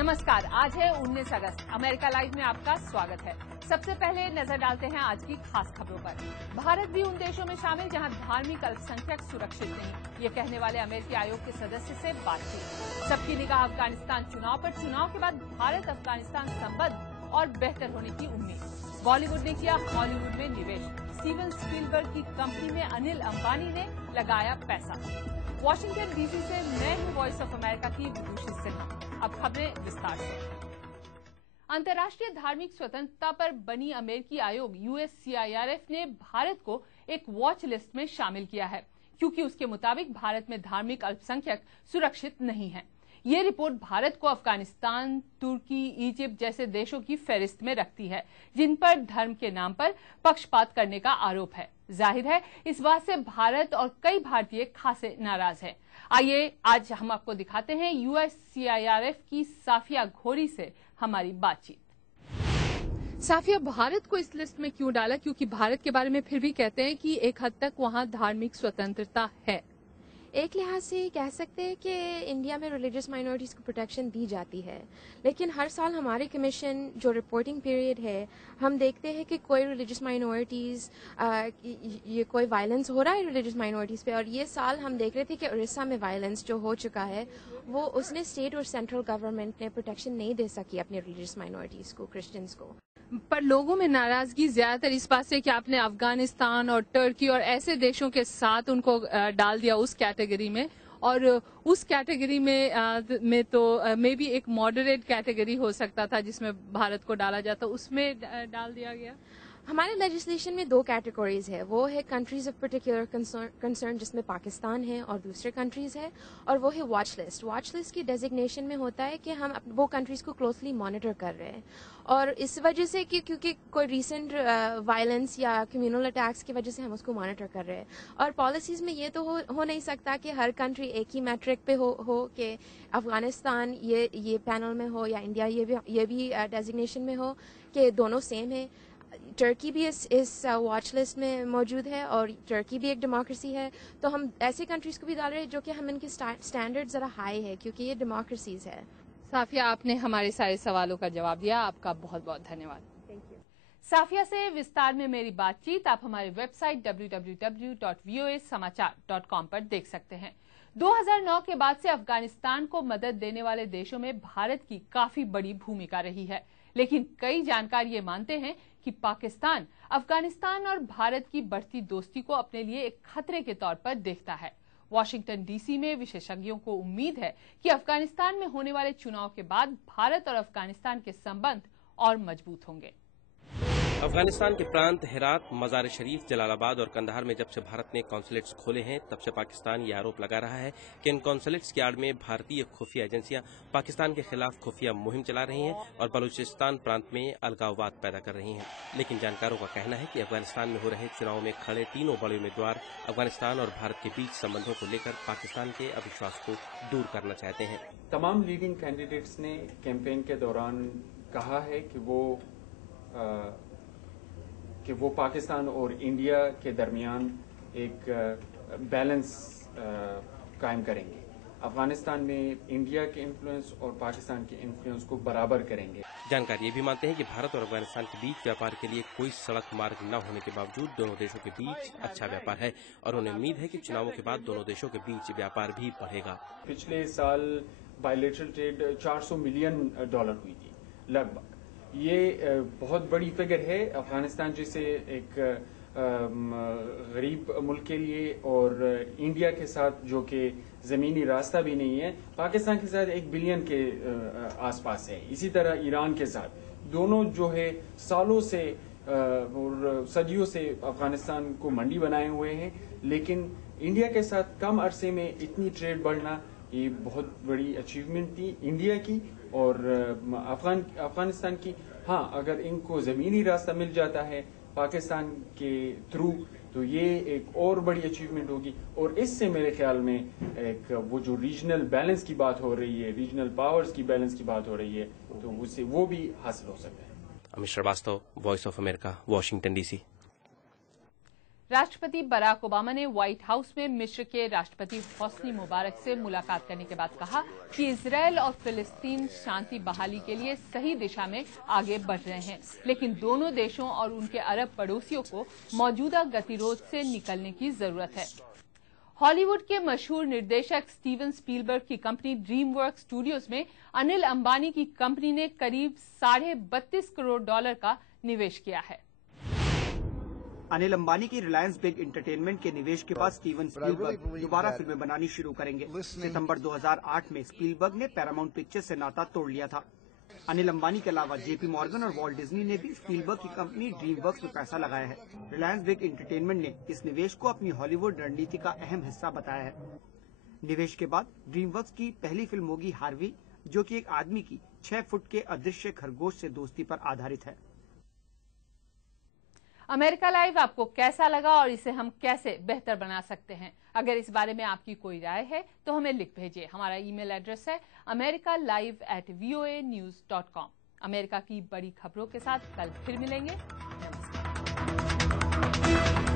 नमस्कार, आज है 19 अगस्त। अमेरिका लाइव में आपका स्वागत है। सबसे पहले नजर डालते हैं आज की खास खबरों पर। भारत भी उन देशों में शामिल जहां धार्मिक अल्पसंख्यक सुरक्षित नहीं, ये कहने वाले अमेरिकी आयोग के सदस्य से बातचीत। सबकी निगाह अफगानिस्तान चुनाव पर। चुनाव के बाद भारत अफगानिस्तान संबंध और बेहतर होने की उम्मीद। बॉलीवुड ने किया हॉलीवुड में निवेश। स्टीवन स्पीलबर्ग की कंपनी में अनिल अंबानी ने लगाया पैसा। वॉशिंगटन डीसी से मैं हूं वॉइस ऑफ अमेरिका की विदुषी सिन्हा। अब खबरें विस्तार से। अंतर्राष्ट्रीय धार्मिक स्वतंत्रता पर बनी अमेरिकी आयोग USCIRF ने भारत को एक वॉच लिस्ट में शामिल किया है, क्योंकि उसके मुताबिक भारत में धार्मिक अल्पसंख्यक सुरक्षित नहीं है। ये रिपोर्ट भारत को अफगानिस्तान, तुर्की, इजिप्ट जैसे देशों की फहरिस्त में रखती है, जिन पर धर्म के नाम पर पक्षपात करने का आरोप है। जाहिर है, इस बात से भारत और कई भारतीय खासे नाराज हैं। आइए आज हम आपको दिखाते हैं USCIRF की साफिया घोरी से हमारी बातचीत। साफिया, भारत को इस लिस्ट में क्यों डाला? क्योंकि भारत के बारे में फिर भी कहते हैं कि एक हद तक वहाँ धार्मिक स्वतंत्रता है। एक लिहाज से कह सकते हैं कि इंडिया में रिलीजियस माइनॉरिटीज़ को प्रोटेक्शन दी जाती है, लेकिन हर साल हमारे कमीशन जो रिपोर्टिंग पीरियड है, हम देखते हैं कि कोई रिलीजियस माइनॉरिटीज़ ये कोई वायलेंस हो रहा है रिलीजियस माइनॉरिटीज़ पे। और ये साल हम देख रहे थे कि उड़ीसा में वायलेंस जो हो चुका है, वो उसने स्टेट और सेंट्रल गवर्नमेंट ने प्रोटेक्शन नहीं दे सकी अपने रिलीजियस माइनॉरिटीज़ को, क्रिश्चियंस को। पर लोगों में नाराजगी ज्यादातर इस बात से कि आपने अफगानिस्तान और तुर्की और ऐसे देशों के साथ उनको डाल दिया उस कैटेगरी में, और उस कैटेगरी में तो मे भी एक मॉडरेट कैटेगरी हो सकता था जिसमें भारत को डाला जाता, उसमें डाल दिया गया। हमारे लेजिस्लेशन में दो कैटेगरीज है, वो है कंट्रीज ऑफ पर्टिकुलर कंसर्न जिसमें पाकिस्तान है और दूसरे कंट्रीज है, और वो है वॉच लिस्ट। वॉच लिस्ट की डेजिग्नेशन में होता है कि हम वो कंट्रीज को क्लोजली मॉनिटर कर रहे हैं, और इस वजह से कि क्योंकि कोई रीसेंट वायलेंस या कम्युनल अटैक्स की वजह से हम उसको मॉनिटर कर रहे हैं। और पॉलिसीज में ये तो हो नहीं सकता कि हर कंट्री एक ही मैट्रिक पे हो कि अफगानिस्तान ये पैनल में हो या इंडिया ये भी डेजिग्नेशन में हो कि दोनों सेम है। टर्की भी इस वॉच लिस्ट में मौजूद है, और टर्की भी एक डेमोक्रेसी है, तो हम ऐसे कंट्रीज को भी डाल रहे हैं जो कि हम इनके स्टैंडर्ड जरा हाई है, क्योंकि ये डेमोक्रेसीज है। साफिया, आपने हमारे सारे सवालों का जवाब दिया, आपका बहुत बहुत धन्यवाद। Thank you. साफिया से विस्तार में मेरी बातचीत आप हमारे वेबसाइट www.voasamachaar.com पर देख सकते हैं। 2009 के बाद से अफगानिस्तान को मदद देने वाले देशों में भारत की काफी बड़ी भूमिका रही है, लेकिन कई जानकार ये मानते हैं कि पाकिस्तान अफगानिस्तान और भारत की बढ़ती दोस्ती को अपने लिए एक खतरे के तौर पर देखता है। वॉशिंगटन डीसी में विशेषज्ञों को उम्मीद है कि अफगानिस्तान में होने वाले चुनाव के बाद भारत और अफगानिस्तान के संबंध और मजबूत होंगे। अफगानिस्तान के प्रांत हेरात, मजार शरीफ, जलालाबाद और कंधार में जब से भारत ने कॉन्सुलेट्स खोले हैं, तब से पाकिस्तान ये आरोप लगा रहा है कि इन कॉन्सुलेट्स की आड़ में भारतीय खुफिया एजेंसियां पाकिस्तान के खिलाफ खुफिया मुहिम चला रही हैं और बलूचिस्तान प्रांत में अलगाववाद पैदा कर रही हैं। लेकिन जानकारों का कहना है कि अफगानिस्तान में हो रहे चुनाव में खड़े तीनों बड़े उम्मीदवार अफगानिस्तान और भारत के बीच संबंधों को लेकर पाकिस्तान के अविश्वास को दूर करना चाहते हैं। तमाम लीडिंग कैंडिडेट्स ने कैंपेन के दौरान कहा है कि वो पाकिस्तान और इंडिया के दरमियान एक बैलेंस कायम करेंगे। अफगानिस्तान में इंडिया के इन्फ्लुएंस और पाकिस्तान के इन्फ्लुएंस को बराबर करेंगे। जानकार ये भी मानते हैं कि भारत और अफगानिस्तान के बीच व्यापार के लिए कोई सड़क मार्ग न होने के बावजूद दोनों देशों के बीच अच्छा व्यापार है, और उन्हें उम्मीद है कि चुनावों के बाद दोनों देशों के बीच व्यापार भी बढ़ेगा। पिछले साल बायलैटरल ट्रेड $400 मिलियन हुई थी लगभग। ये बहुत बड़ी फिगर है अफगानिस्तान जैसे एक गरीब मुल्क के लिए, और इंडिया के साथ जो कि ज़मीनी रास्ता भी नहीं है, पाकिस्तान के साथ 1 बिलियन के आसपास है। इसी तरह ईरान के साथ दोनों जो है सालों से और सदियों से अफगानिस्तान को मंडी बनाए हुए हैं, लेकिन इंडिया के साथ कम अरसे में इतनी ट्रेड बढ़ना ये बहुत बड़ी अचीवमेंट थी इंडिया की और अफगानिस्तान की। हाँ, अगर इनको ज़मीनी रास्ता मिल जाता है पाकिस्तान के थ्रू, तो ये एक और बड़ी अचीवमेंट होगी, और इससे मेरे ख्याल में एक वो जो रीजनल बैलेंस की बात हो रही है, रीजनल पावर्स की बैलेंस की बात हो रही है, तो उससे वो भी हासिल हो सकता है। Amit Srivastava, voice of America, Washington DC. राष्ट्रपति बराक ओबामा ने व्हाइट हाउस में मिस्र के राष्ट्रपति होस्नी मुबारक से मुलाकात करने के बाद कहा कि इजरायल और फिलिस्तीन शांति बहाली के लिए सही दिशा में आगे बढ़ रहे हैं, लेकिन दोनों देशों और उनके अरब पड़ोसियों को मौजूदा गतिरोध से निकलने की जरूरत है। हॉलीवुड के मशहूर निर्देशक स्टीवन स्पीलबर्ग की कंपनी ड्रीमवर्क्स स्टूडियोज में अनिल अंबानी की कंपनी ने करीब $32.5 करोड़ का निवेश किया है। अनिल अंबानी की रिलायंस बिग एंटरटेनमेंट के निवेश के बाद स्टीवन स्पीलबर्ग दोबारा फिल्में बनानी शुरू करेंगे। सितंबर 2008 में स्पीलबर्ग ने पैरामाउंट पिक्चर्स से नाता तोड़ लिया था। अनिल अंबानी के अलावा जेपी मॉर्गन और वॉल्ट डिज्नी ने भी स्पीलबर्ग की कंपनी ड्रीमवर्क्स में पैसा लगाया है। रिलायंस बिग एंटरटेनमेंट ने इस निवेश को अपनी हॉलीवुड रणनीति का अहम हिस्सा बताया है। निवेश के बाद ड्रीमवर्क्स की पहली फिल्म होगी हार्वी, जो कि एक आदमी की 6 फुट के अदृश्य खरगोश से दोस्ती पर आधारित है। अमेरिका लाइव आपको कैसा लगा और इसे हम कैसे बेहतर बना सकते हैं? अगर इस बारे में आपकी कोई राय है तो हमें लिख भेजिए। हमारा ईमेल एड्रेस है americalive@voanews.com। अमेरिका की बड़ी खबरों के साथ कल फिर मिलेंगे। नमस्कार।